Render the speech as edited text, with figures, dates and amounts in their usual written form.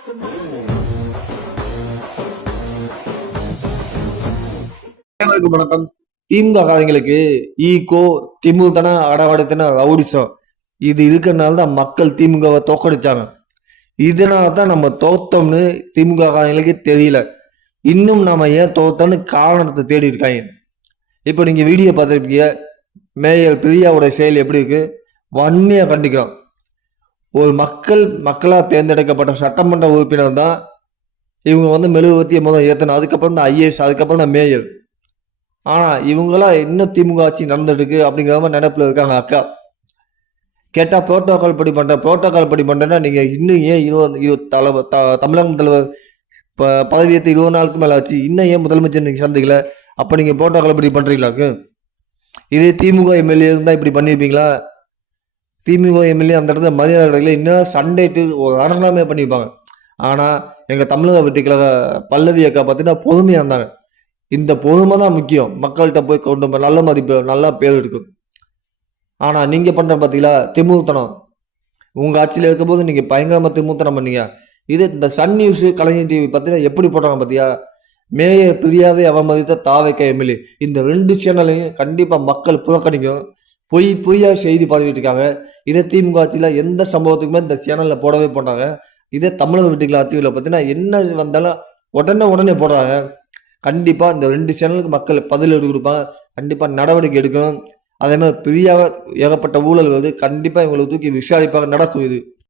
அனைவருக்கும் வணக்கம். திமுக காரங்களுக்கு ஈகோ திமுக அடவடத்தின ரவுடிசம் இது இருக்கிறதுனால தான் மக்கள் திமுகவை தோக்கடிச்சாங்க. இதனால தான் நம்ம தோத்தோம்னு திமுக காரங்களுக்கு தெரியல. இன்னும் நம்ம ஏன் தோத்தோம்னு காரணத்தை தேடி இருக்காங்க. இப்போ நீங்க வீடியோ பார்த்துருப்பீங்க. மேயர் பிரியாவோட செயல் எப்படி இருக்கு, வன்மையா கண்டிக்கிறோம். ஒரு மக்களாக தேர்ந்தெடுக்கப்பட்ட சட்டமன்ற உறுப்பினர் தான் இவங்க மெழுகுவர்த்தியை முதல் ஏற்றணும். அதுக்கப்புறம் தான் ஐஏஎஸ், அதுக்கப்புறம் தான் மேயர். ஆனால் இவங்களாம் இன்னும் திமுக ஆட்சி நடந்துட்டு இருக்கு அப்படிங்கிற மாதிரி நினைப்பில் இருக்காங்க. அக்கா கேட்டால் புரோட்டோகால் படி பண்ணுறேன்னா நீங்கள் இன்னும் ஏன் தமிழக முதல்வர் பதவியேற்று 20 நாளுக்கு மேலே ஆச்சு, இன்னும் ஏன் முதலமைச்சர் நீங்கள் சந்திக்கல? அப்போ நீங்கள் புரோட்டோகால் படி பண்ணுறீங்களாக்கு? இதே திமுக எம்எல்ஏ இருந்தால் இப்படி பண்ணியிருப்பீங்களா? திமுக எம்எல்ஏ அந்த இடத்துல மரியாதை கிடைக்கல, இன்னும் சண்டைட்டு ஒரு அடங்கலாமே பண்ணியிருப்பாங்க. ஆனால் எங்கள் தமிழக வெற்றிக்கழக பல்லவி அக்கா பார்த்தீங்கன்னா பொறுமையாக இருந்தாங்க. இந்த பொறுமை தான் முக்கியம். மக்கள்கிட்ட போய் கொண்டு நல்ல மதிப்பு, நல்லா பேர் இருக்கும். ஆனால் நீங்கள் பண்ணுற பார்த்தீங்களா திமுகத்தனம். உங்கள் ஆட்சியில் இருக்கும்போது நீங்கள் பயங்கரமாக திமுகத்தனம் பண்ணீங்க. இது இந்த சன் நியூஸு, கலைஞர் டிவி பார்த்தீங்கன்னா எப்படி போட்டாங்க பார்த்தியா? மேயர் பிரியாவே அவமதித்த தாவேக்க எம்எல்ஏ. இந்த 2 சேனலையும் கண்டிப்பாக மக்கள் புறக்கணிக்கும். பொய்யா செய்தி பதிவிட்டு இருக்காங்க. இதே திமுக ஆட்சியில் எந்த சம்பவத்துக்குமே இந்த சேனலில் போடவே போட்டாங்க. இதே தமிழக வெற்றிக்கழக ஆட்சியில் பார்த்தீங்கன்னா என்ன வந்தாலும் உடனே போடுறாங்க. கண்டிப்பாக இந்த 2 சேனலுக்கு மக்கள் பதில் கொடுப்பாங்க. கண்டிப்பாக நடவடிக்கை எடுக்கணும். அதே மாதிரி பிரியாவை ஏகப்பட்ட ஊழல் வருது. கண்டிப்பாக இவங்களை தூக்கி விசாரிப்பாங்க. நடக்கும் இது.